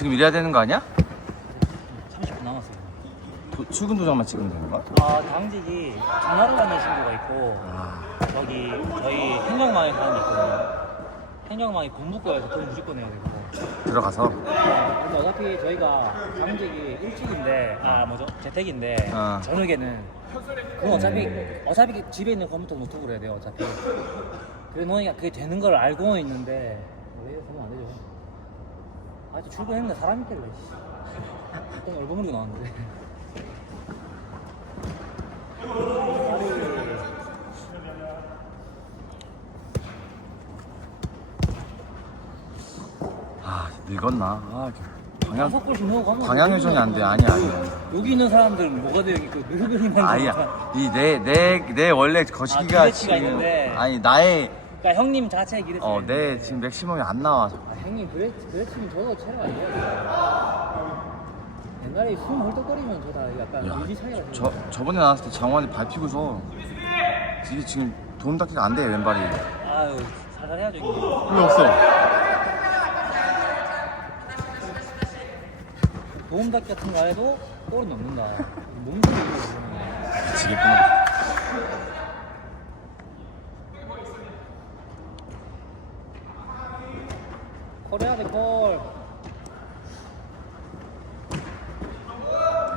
지금 이래야 되는 거 아니야? 30분 남았어요. 도- 출근 도장만 찍으면 되는 거야? 아, 당직이 전화를 받는 친구가 있고, 아, 여기 저희 행정망에 가는 게 있거든요. 행정망이 본부과에서 돈 무조건 내야 되고. 들어가서 근데 어차피 저희가 당직이 일찍인데, 아, 뭐죠? 재택인데, 어. 저녁에는. 그럼 어차피, 어차피 집에 있는 컴퓨터 노트북으로 해야 돼요, 어차피. 그래 놓으니까 그게 되는 걸 알고는 있는데, 왜 그러면 안 되죠? 아, 또 출근했는데 사람 있길래, 씨. 일단 얼굴물이 나왔는데. 아 늙었나? 아 방향 다섯 골씩 넣어 가면 방향 요정이 안 돼. 아니야 아니야. 여기 있는 사람들은 뭐가 돼요? 그 늙은이만 아니야. 이 내 내 내 원래 거시기가 아, 기대치가 지금 있는데. 아니 나의 그러니까 형님 자체의 기대 어내 지금 맥시멈이 안 나와. 아, 형님 그래 치면 저도 체력 아니에요. 옛날에 숨 헐떡거리면 저다 약간 야, 의지 차이가 좀. 저 저번에 나왔을 때 장원이 밟히고서 이게 지금 도움 닫기가 안 돼 왼발이. 아유 살살 해야죠 이게. 왜 없어? 도움닫기 같은 거 해도 골은 넣는다. 몸소리 이거 미치겠구나. 코레아 대 골.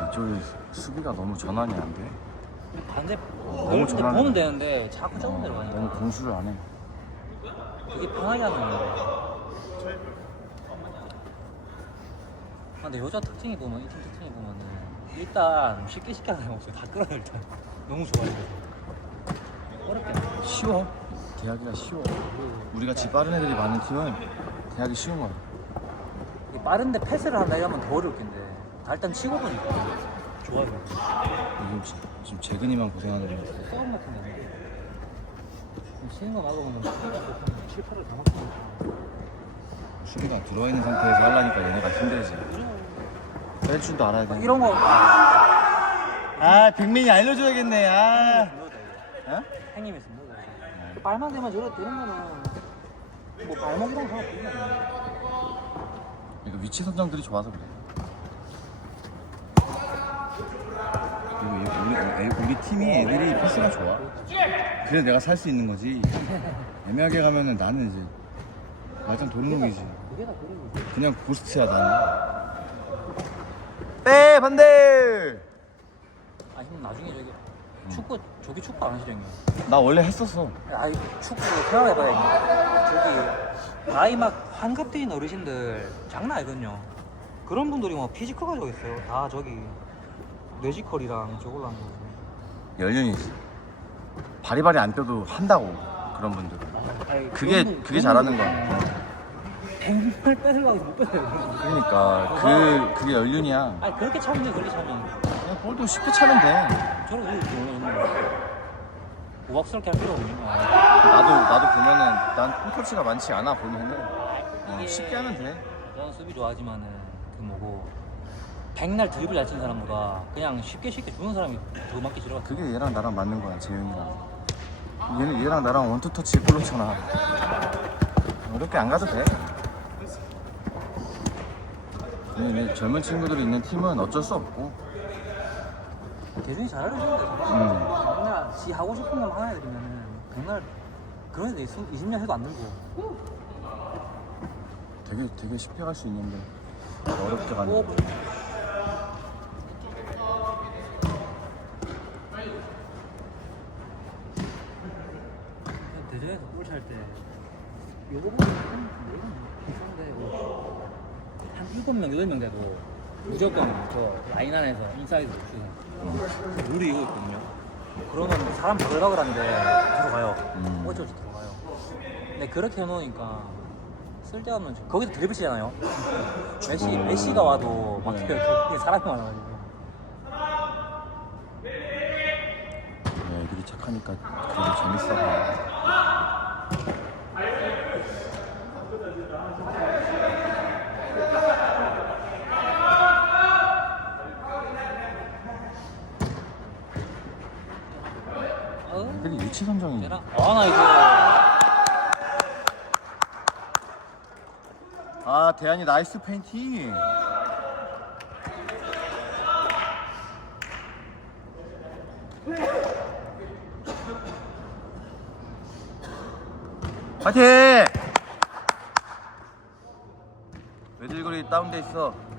이쪽에 수비가 너무 전환이 안 돼. 반대 너무 전환을 보면 해. 되는데 자꾸 저런 데로 어, 가니까 너무 공수를 안 해. 되게 편하게 하는 건데. 아, 근데 여자 특징이 보면 이 팀 특징이 보면은 일단 쉽게 쉽게 하는 거 없어요. 다 끌어요 일단. 너무 좋아요. 어렵게. 쉬워. 대학이라 쉬워. 우리 같이 빠른 애들이 많은 팀은 대학이 쉬운 거야. 이게 빠른데 패스를 한다 이러면 더 텐데. 다 일단 치고 보니까 좋아요. 요즘 지- 지금 재근이만 고생하는 거 같아. 싸움 같은 게 아니고. 치는 거 막으면 7, 8을 다 막히니까. 수비가 들어와 있는 상태에서 하려니까 얘네가 힘들지. 뺄 줄도 알아야 돼. 이런 거 아, 빅민이 알려줘야겠네. 아. 넣어도 돼요. 어? 행님 있으면 넣어도 돼요. 발만 대면 저래 되는 거는 뭐 발목이랑 상관없거든요. 그러니까 위치 선정들이 좋아서 그래. 그리고 이- 우리, 애- 우리 팀이 애들이 패스가 좋아. 그래 내가 살 수 있는 거지. 애매하게 가면은 나는 이제 완전 돈놈이지. 그게 다 그런 거지. 그냥 고스트야 나는. 네 반대. 아, 형 나중에 저기 축구 저기 축구 안 하시죠, 형님? 나 원래 했었어. 아, 이 축구 생각해봐야 저기 나이 막 환갑대인 어르신들 장난 아니거든요. 그런 분들이 뭐 피지컬 가지고 있어요. 다 저기 뇌지컬이랑 저걸로 하는 거. 연륜이지. 바리바리 안 뛰어도 한다고 그런 분들. 아니, 그게 그런 분- 그게 잘하는 분 거야. 백날 뺏으려고 해서 못 뺏어요. 그러니까 그 그게 연륜이야. 아니 그렇게 차면 돼, 그렇게 차면. 그냥 볼도 쉽게 차면 돼. 저런 거 이렇게 우악스럽게 할 필요 없는 거야. 나도 나도 보면은 난 홈터치가 많지 않아 보면은 어, 이게- 쉽게 하면 돼. 저는 수비 좋아하지만은 그 뭐고 백날 잘 치는 사람보다 그냥 쉽게 쉽게 주는 사람이 더 맞기 싫어. 그게 얘랑 나랑 맞는 거야 재영이랑. 얘는 얘랑 나랑 원투 터치 골로 쳐놔. 어렵게 안 가도 돼. 이- 이 젊은 친구들이 있는 팀은 어쩔 수 없고. 대준이 잘 알려주는데 음. 맨날 지 하고 싶은 걸 하나 해드리면은 백날 그런 애들 20년 해도 안 늘고 되게 되게 쉽게 갈 수 있는데 어렵게 가는 오. 거. 대전에서 골찰때 요거보다 한 비싼데 뭐, 한 7명 8명 돼도 무조건 저 라인 안에서 인사이드 슛 룰이 이거 있거든요 그러면 사람 바글바글한데 들어가요 음. 어쩔 수 들어가요 근데 그렇게 해놓으니까 쓸데없는 저- 거기서 드리블 치잖아요 메시, 음. 메시가 와도 막 네. 그게 사람이 많아가지고 네, 애들이 착하니까 그래도 재밌어. 어? 애들이 위치 선정이 얘랑 아나 이제 아 대한이 나이스 페인팅. 파이팅! 외질거리 다운돼 있어. 어.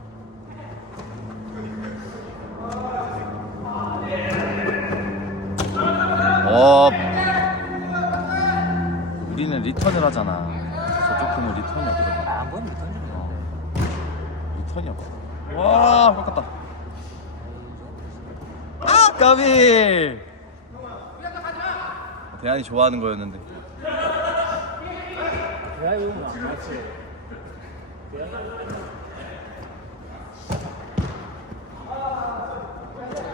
하잖아. 저쪽 팀은 리턴이 없거든. 안 보이면 리턴 주면 리턴이 없어. 와, 깎았다. 아, 까비! 대한이 좋아하는 거였는데.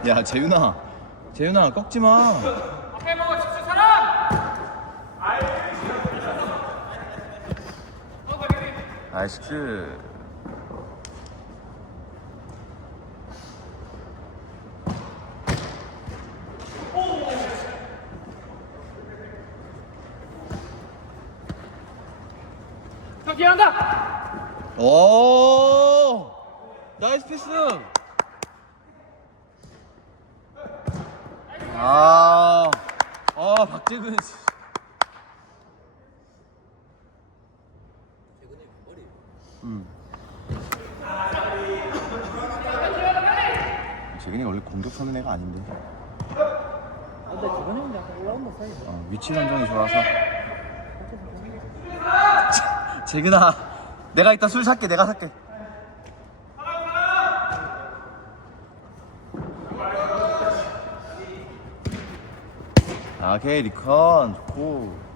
야, 재윤아. 재윤아, 꺾지 마. 나이스. 형 기한다. 오! 나이스 패스! 아, 아, 박재근. 씨. 음. 재근이 원래 공격하는 애가 아닌데. 근데 저번에는 약간 올라온다 사이. 어, 위치 선정이 좋아서. 재근아, 내가 이따 술 살게, 내가 살게. 아, 오케이, 리컨. 좋고.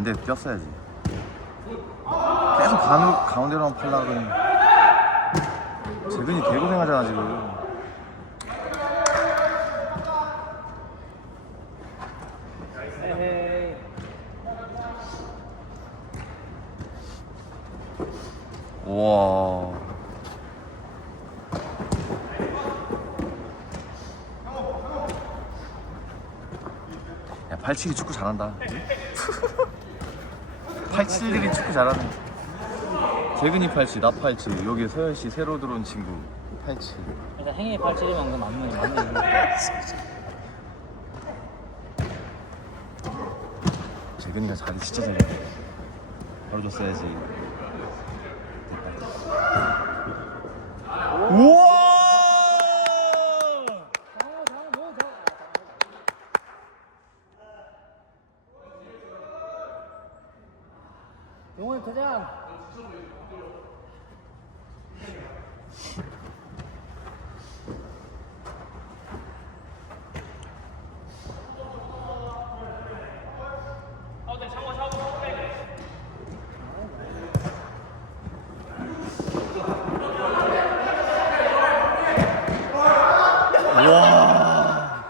반대로 뛰었어야지. 계속 가운데, 가운데로만 팔라 그러니. 재근이 개고생하잖아, 지금. 우와. 야, 87이 축구 잘한다. 87이 축구 잘하네. 재근이 87, 나 87. 여기 서현 씨 새로 들어온 친구 87. 일단 행위 87이면 그 맞는 맞는. 재근이가 자리 진짜 잘해. 바로 줬어야지. 됐다. 우와! 장어 장어 너무 장어. 영원히 도장. 우와.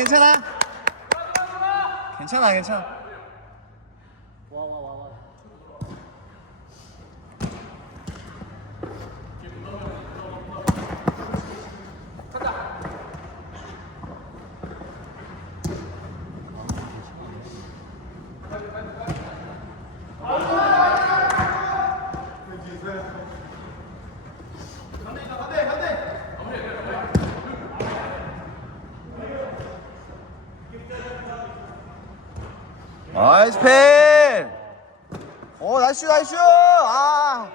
괜찮아, 괜찮아. 괜찮아, 나이스 펜! 오, 나이스, 나이스! 아!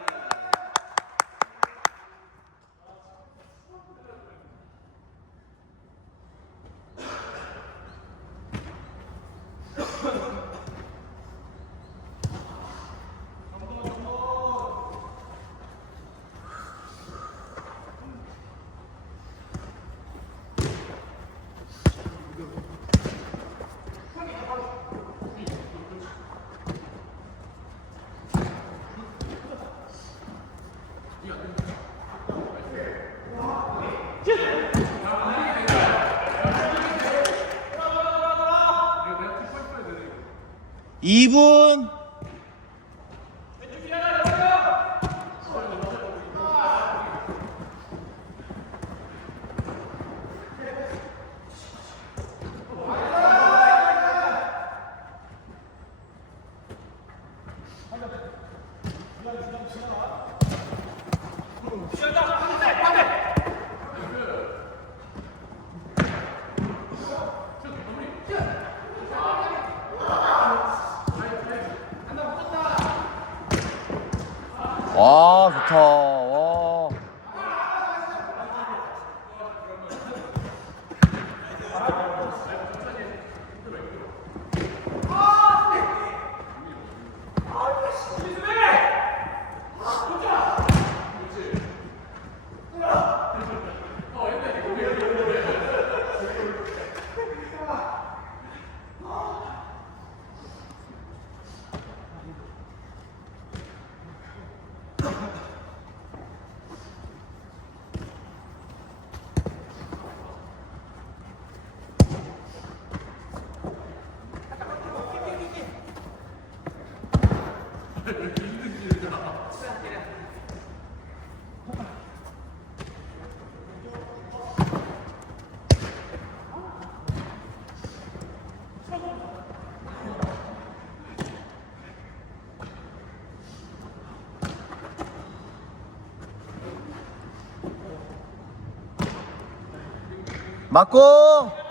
2분 现在。 다 와 맞고 어